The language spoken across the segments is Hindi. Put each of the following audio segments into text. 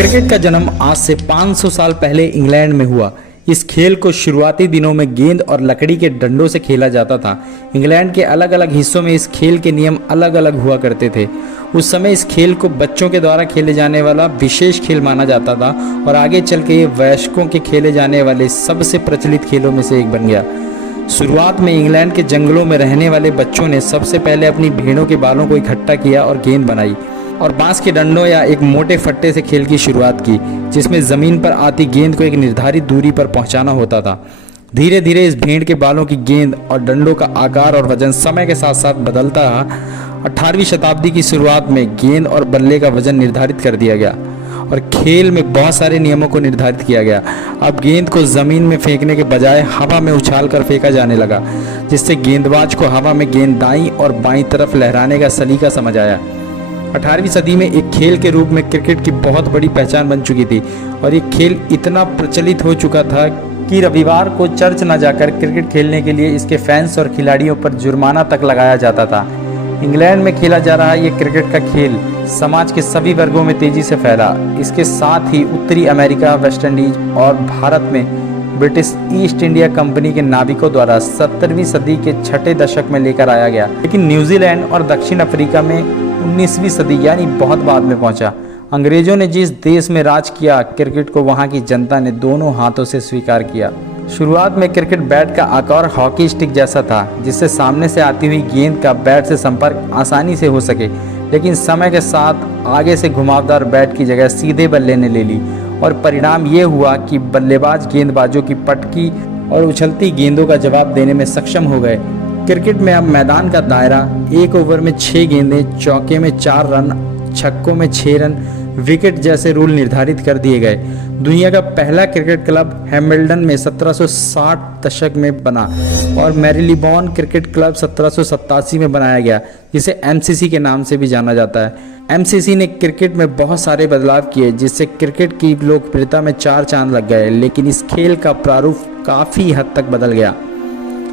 क्रिकेट का जन्म आज से 500 साल पहले इंग्लैंड में हुआ। इस खेल को शुरुआती दिनों में गेंद और लकड़ी के डंडों से खेला जाता था। इंग्लैंड के अलग अलग हिस्सों में इस खेल के नियम अलग अलग हुआ करते थे। उस समय इस खेल को बच्चों के द्वारा खेले जाने वाला विशेष खेल माना जाता था और आगे चल के ये वयस्कों के खेले जाने वाले सबसे प्रचलित खेलों में से एक बन गया। शुरुआत में इंग्लैंड के जंगलों में रहने वाले बच्चों ने सबसे पहले अपनी भेड़ों के बालों को इकट्ठा किया और गेंद बनाई और बांस के डंडों या एक मोटे फट्टे से खेल की शुरुआत की, जिसमें जमीन पर आती गेंद को एक निर्धारित दूरी पर पहुंचाना होता था। धीरे धीरे इस भेड़ के बालों की गेंद और डंडों का आकार और वजन समय के साथ साथ बदलता रहा। 18वीं शताब्दी की शुरुआत में गेंद और बल्ले का वजन निर्धारित कर दिया गया और खेल में बहुत सारे नियमों को निर्धारित किया गया। अब गेंद को जमीन में फेंकने के बजाय हवा में उछाल कर फेंका जाने लगा, जिससे गेंदबाज को हवा में गेंद दाईं और बाईं तरफ लहराने का सलीका समझ आया। 18वीं सदी में एक खेल के रूप में क्रिकेट की बहुत बड़ी पहचान बन चुकी थी और ये खेल इतना प्रचलित हो चुका था कि रविवार को चर्च न जाकर क्रिकेट खेलने के लिए इसके फैंस और खिलाड़ियों पर जुर्माना तक लगाया जाता था। इंग्लैंड में खेला जा रहा ये क्रिकेट का खेल समाज के सभी वर्गों में तेजी से फैला। इसके साथ ही उत्तरी अमेरिका, वेस्ट इंडीज और भारत में ब्रिटिश ईस्ट इंडिया कंपनी के नाविकों द्वारा 17वीं सदी के छठे दशक में लेकर आया गया, लेकिन न्यूजीलैंड और दक्षिण अफ्रीका में 19वीं सदी यानी बहुत बाद में पहुंचा। अंग्रेजों ने जिस देश में राज किया, क्रिकेट को वहां की जनता ने दोनों हाथों से स्वीकार किया। शुरुआत में क्रिकेट बैट का आकार हॉकी स्टिक जैसा था, जिससे सामने से आती हुई गेंद का बैट से संपर्क आसानी से हो सके, लेकिन समय के साथ आगे से घुमावदार बैट की जगह सीधे बल्ले ने ले ली और परिणाम ये हुआ कि बल्लेबाज गेंदबाजों की पटकी और उछलती गेंदों का जवाब देने में सक्षम हो गए। क्रिकेट में अब मैदान का दायरा, एक ओवर में 6 गेंदें, चौके में 4 रन, छक्कों में 6 रन, विकेट जैसे रूल निर्धारित कर दिए गए। दुनिया का पहला क्रिकेट क्लब हैमिल्टन में 1760 दशक में बना और मैरीलीबोन क्रिकेट क्लब 1787 में बनाया गया, जिसे एमसीसी के नाम से भी जाना जाता है। एमसीसी ने क्रिकेट में बहुत सारे बदलाव किए, जिससे क्रिकेट की लोकप्रियता में 4 चांद लग गए, लेकिन इस खेल का प्रारूप काफ़ी हद तक बदल गया।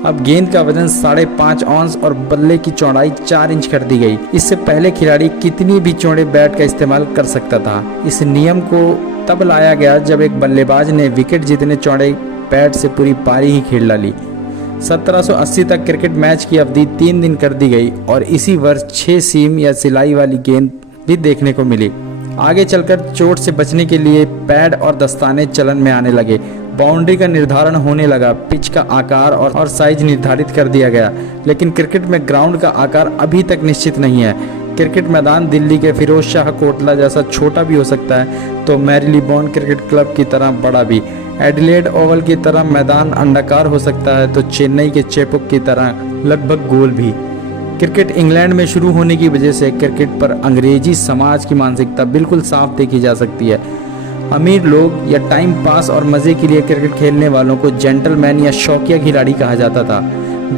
अब गेंद का वजन 5.5 औंस और बल्ले की चौड़ाई 4 इंच कर दी गई। इससे पहले खिलाड़ी कितनी भी चौड़े बैट का इस्तेमाल कर सकता था। इस नियम को तब लाया गया जब एक बल्लेबाज ने विकेट जितने चौड़े बैट से पूरी पारी ही खेल डाली। 1780 तक क्रिकेट मैच की अवधि 3 दिन कर दी गई और इसी वर्ष 6 सीम या सिलाई वाली गेंद भी देखने को मिली। आगे चलकर चोट से बचने के लिए पैड और दस्ताने चलन में आने लगे। बाउंड्री का निर्धारण होने लगा, पिच का आकार और साइज निर्धारित कर दिया गया, लेकिन क्रिकेट में ग्राउंड का आकार अभी तक निश्चित नहीं है। क्रिकेट मैदान दिल्ली के फिरोज शाह कोटला जैसा छोटा भी हो सकता है, तो मैरीलीबोन क्रिकेट क्लब की तरह बड़ा भी। एडिलेड ओवल की तरह मैदान अंडाकार हो सकता है, तो चेन्नई के चेपॉक की तरह लगभग गोल भी। क्रिकेट इंग्लैंड में शुरू होने की वजह से क्रिकेट पर अंग्रेजी समाज की मानसिकता बिल्कुल साफ देखी जा सकती है। अमीर लोग या टाइम पास और मज़े के लिए क्रिकेट खेलने वालों को जेंटलमैन या शौकिया खिलाड़ी कहा जाता था।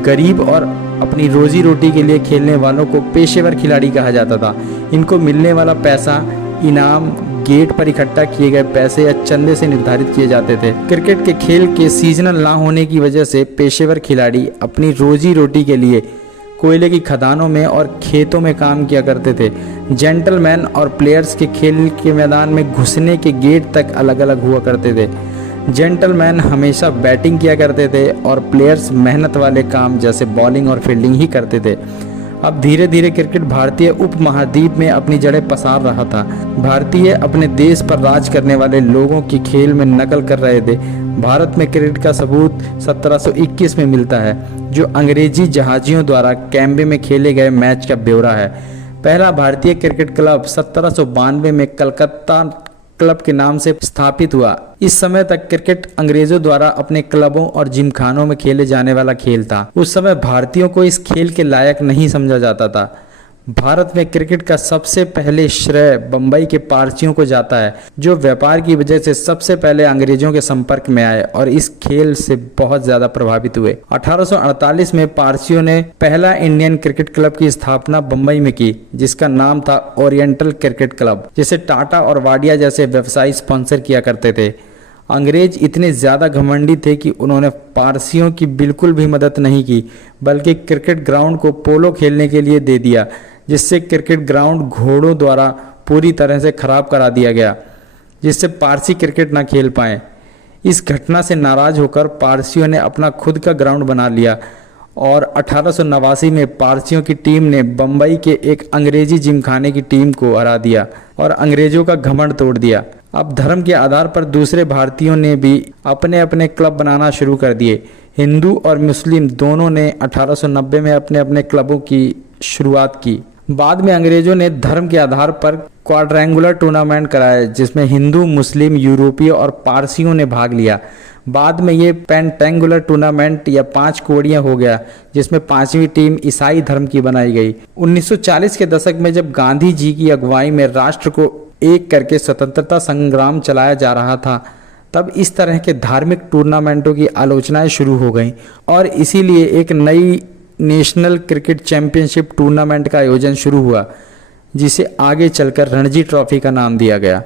गरीब और अपनी रोजी रोटी के लिए खेलने वालों को पेशेवर खिलाड़ी कहा जाता था। इनको मिलने वाला पैसा इनाम, गेट पर इकट्ठा किए गए पैसे या चंदे से निर्धारित किए जाते थे। क्रिकेट के खेल के सीजनल ना होने की वजह से पेशेवर खिलाड़ी अपनी रोजी रोटी के लिए कोयले की खदानों में और खेतों में काम किया करते थे। जेंटलमैन और प्लेयर्स के खेल के मैदान में घुसने के गेट तक अलग अलग हुआ करते थे। जेंटलमैन हमेशा बैटिंग किया करते थे और प्लेयर्स मेहनत वाले काम जैसे बॉलिंग और फील्डिंग ही करते थे। अब धीरे धीरे क्रिकेट भारतीय उपमहाद्वीप में अपनी जड़ें पसार रहा था। भारतीय अपने देश पर राज करने वाले लोगों की खेल में नकल कर रहे थे। भारत में क्रिकेट का सबूत 1721 में मिलता है, जो अंग्रेजी जहाजियों द्वारा कैम्बे में खेले गए मैच का ब्यौरा है। पहला भारतीय क्रिकेट क्लब 1792 में कलकत्ता क्लब के नाम से स्थापित हुआ। इस समय तक क्रिकेट अंग्रेजों द्वारा अपने क्लबों और जिमखानों में खेले जाने वाला खेल था। उस समय भारतीयों को इस खेल के लायक नहीं समझा जाता था। भारत में क्रिकेट का सबसे पहले श्रेय बम्बई के पारसियों को जाता है, जो व्यापार की वजह से सबसे पहले अंग्रेजों के संपर्क में आए और इस खेल से बहुत ज्यादा प्रभावित हुए। 1848 में पारसियों ने पहला इंडियन क्रिकेट क्लब की स्थापना बम्बई में की, जिसका नाम था ओरिएंटल क्रिकेट क्लब, जिसे टाटा और वाडिया जैसे व्यवसायी स्पॉन्सर किया करते थे। अंग्रेज इतने ज़्यादा घमंडी थे कि उन्होंने पारसियों की बिल्कुल भी मदद नहीं की, बल्कि क्रिकेट ग्राउंड को पोलो खेलने के लिए दे दिया, जिससे क्रिकेट ग्राउंड घोड़ों द्वारा पूरी तरह से खराब करा दिया गया। जिससे पारसी क्रिकेट न खेल पाए। इस घटना से नाराज होकर पारसियों ने अपना खुद का ग्राउंड बना लिया और 1889 में पारसियों की टीम ने बम्बई के एक अंग्रेजी जिमखाने की टीम को हरा दिया और अंग्रेजों का घमंड तोड़ दिया। अब धर्म के आधार पर दूसरे भारतीयों ने भी अपने अपने क्लब बनाना शुरू कर दिए। हिंदू और मुस्लिम दोनों ने 1890 में अपने अपने क्लबों की शुरुआत की। बाद में अंग्रेजों ने धर्म के आधार पर क्वाड्रेंगुलर टूर्नामेंट कराए, जिसमें हिंदू, मुस्लिम, यूरोपीय और पारसियों ने भाग लिया। बाद में ये पेंटेंगुलर टूर्नामेंट या 5 कोड़ियां हो गया, जिसमें 5वीं टीम ईसाई धर्म की बनाई गई। 1940 के दशक में जब गांधी जी की अगुवाई में राष्ट्र को एक करके स्वतंत्रता संग्राम चलाया जा रहा था, तब इस तरह के धार्मिक टूर्नामेंटों की आलोचनाएं शुरू हो गईं और इसीलिए एक नई नेशनल क्रिकेट चैंपियनशिप टूर्नामेंट का आयोजन शुरू हुआ, जिसे आगे चलकर रणजी ट्रॉफी का नाम दिया गया।